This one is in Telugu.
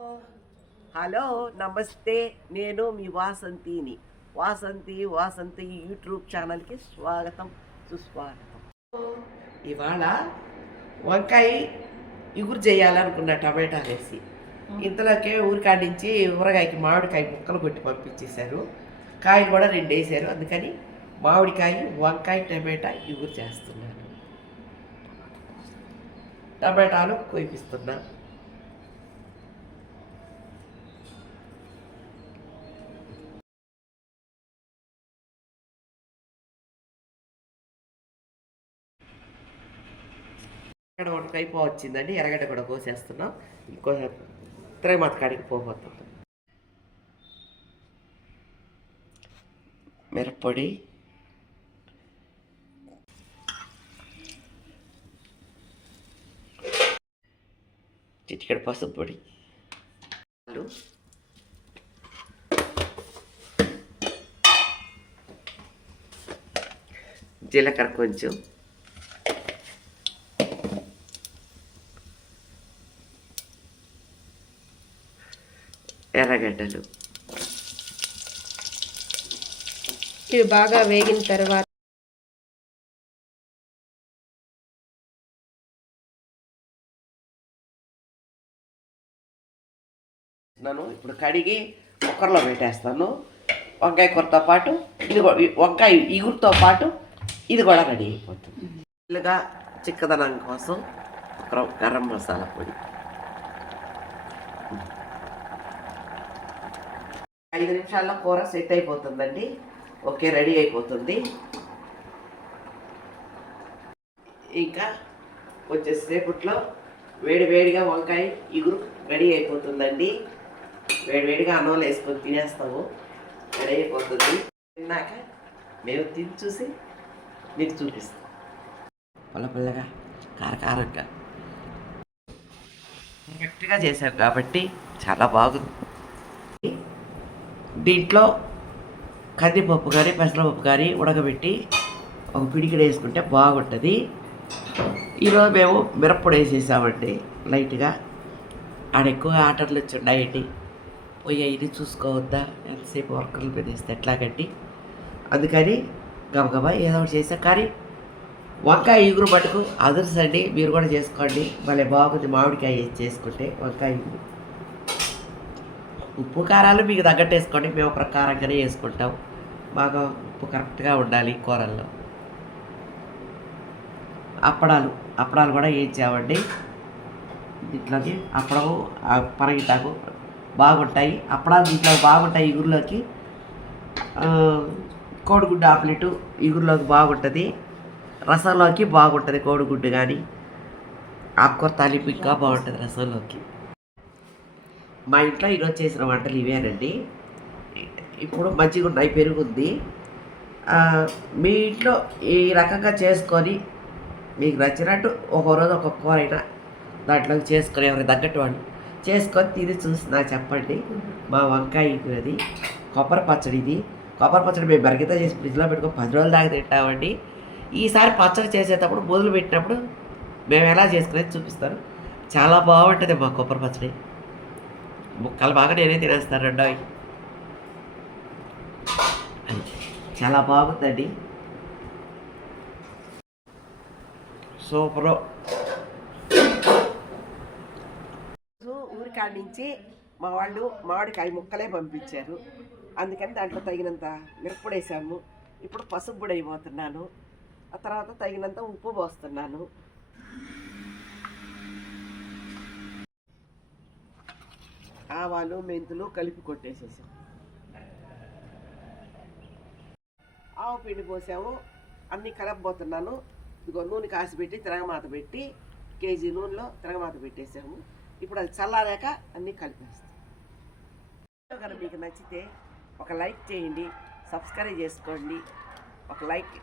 హలో నమస్తే, నేను మీ వాసంతిని. వాసంతి యూట్యూబ్ ఛానల్కి స్వాగతం సుస్వాగతం. ఇవాళ వంకాయ ఇగురు చేయాలనుకున్న టమాటా వేసి ఇంతలోకే ఊరికాడి నుంచి ఊరగాయకి మామిడికాయ ముక్కలు కొట్టి పంపించేశారు. కాయలు కూడా 2 వేసారు. అందుకని మామిడికాయ వంకాయ టమాటా ఇగురు చేస్తున్నాను. టమాటాలు కోయిపిస్తున్నాను. ఎరగడ్డ వంకాయ వచ్చిందండి. ఎరగడ్డ కూడా కోసేస్తున్నాం. ఇంకో త్రైమాత కాడికి పోబోతున్నాం. మిరప్పొడి, చిటికెడు పసుపు పొడి, జీలకర్ర కొంచెం, ఎర్రగడ్డలు. ఇవి బాగా వేగిన తర్వాత ఇప్పుడు కడిగి కుక్కర్లో పెట్టేస్తాను. వంకాయ కూరతో పాటు ఇది వంకాయ ఇగురుతో పాటు ఇది కూడా రెడీ అయిపోతుంది. ఇలాగా చిక్కదనం కోసం గరం మసాలా పొడి, 5 నిమిషాల్లో కూర సెట్ అయిపోతుందండి. ఓకే, రెడీ అయిపోతుంది. ఇంకా కొంచెం సేపట్లో వేడివేడిగా వంకాయ ఇగురు రెడీ అయిపోతుందండి. వేడివేడిగా అన్నంలో వేసుకొని తినేస్తాము. రెడీ అయిపోతుంది. తిన్నాక మేము తిని చూసి మీకు చూపిస్తాం. పుల్లగా కారకారంగా పర్ఫెక్ట్గా చేశాం కాబట్టి చాలా బాగుంది. దీంట్లో కందిపప్పు కానీ పెసరపప్పు కానీ ఉడకబెట్టి ఒక పిడికిడ వేసుకుంటే బాగుంటుంది. ఈరోజు మేము మిరప్పొడి వేసేసామండి లైట్గా. ఎక్కువ ఆర్డర్లు వచ్చి ఉన్నాయండి. పోయి ఇది చూసుకోవద్దా, ఎంతసేపు వర్కర్లు పెదేస్తే ఎట్లాగండి. అందుకని గబగబా ఏదో ఒకటి చేసాం. కానీ వంకాయ ఇగురు మటుకు అదర్సండి, మీరు కూడా చేసుకోండి. మళ్ళీ బాగుంది. మామిడికాయ చేసుకుంటే వంకాయ ఇగురు. ఉప్పు కారాలు మీకు తగ్గట్టు వేసుకోండి. మేము ఒక కారంగానే వేసుకుంటాం. బాగా ఉప్పు కరెక్ట్గా ఉండాలి కూరల్లో. అప్పడాలు కూడా వేయించామండి. దీంట్లోకి అప్పడం పరగిటాకు బాగుంటాయి. అప్పడాలు దీంట్లో బాగుంటాయి. ఇగురులోకి కోడిగుడ్డు ఆమ్లెట్ ఇగురులోకి బాగుంటుంది. రసంలోకి బాగుంటుంది. కోడిగుడ్డు కానీ ఆకుకూర తాలింపు ఇంకా బాగుంటుంది రసంలోకి. మా ఇంట్లో ఈరోజు చేసిన వంటలు ఇవేనండి. ఇప్పుడు మంచిగా ఉన్నాయి, పెరుగుంది. మీ ఇంట్లో ఈ రకంగా చేసుకొని మీకు నచ్చినట్టు ఒక రోజు ఒక కూర అయినా దాంట్లో చేసుకొని ఎవరికి తగ్గట్టు వాళ్ళు చేసుకొని తిని చూసి నాకు చెప్పండి. మా వంకాయ ఇది కొబ్బరి పచ్చడి. ఇది కొబ్బరి పచ్చడి మేము బరిగిత చేసి ఫ్రిడ్జ్లో పెట్టుకొని 10 రోజుల దాకా తింటామండి. ఈసారి పచ్చడి చేసేటప్పుడు మొదలు పెట్టినప్పుడు మేము ఎలా చేసుకునేది చూపిస్తాను. చాలా బాగుంటుంది మా కొబ్బరి పచ్చడి. ముక్కలు బాగా నేనే తినేస్తాను. రెండోవి చాలా బాగుందండి. సూపరు. ఊరికాడి నుంచి మా వాళ్ళు మామిడికాయ ముక్కలే పంపించారు. అందుకని దాంట్లో తగినంత మిరప్పొడి వేసాము. ఇప్పుడు పసుపు పొడి అయిపోతున్నాను. ఆ తర్వాత తగినంత ఉప్పు పోస్తున్నాను. ఆవాలు మెంతులు కలిపి కొట్టేసేసాం. ఆవు పిండి పోసాము. అన్నీ కలపబోతున్నాను. ఇదిగో నూనె కాసి పెట్టి తిరగమాత పెట్టి కేజీ నూనెలో తిరగమాత పెట్టేసాము. ఇప్పుడు అది చల్లారాక అన్నీ కలిపేస్తాం. కనుక మీకు నచ్చితే ఒక లైక్ చేయండి, సబ్స్క్రైబ్ చేసుకోండి. ఒక లైక్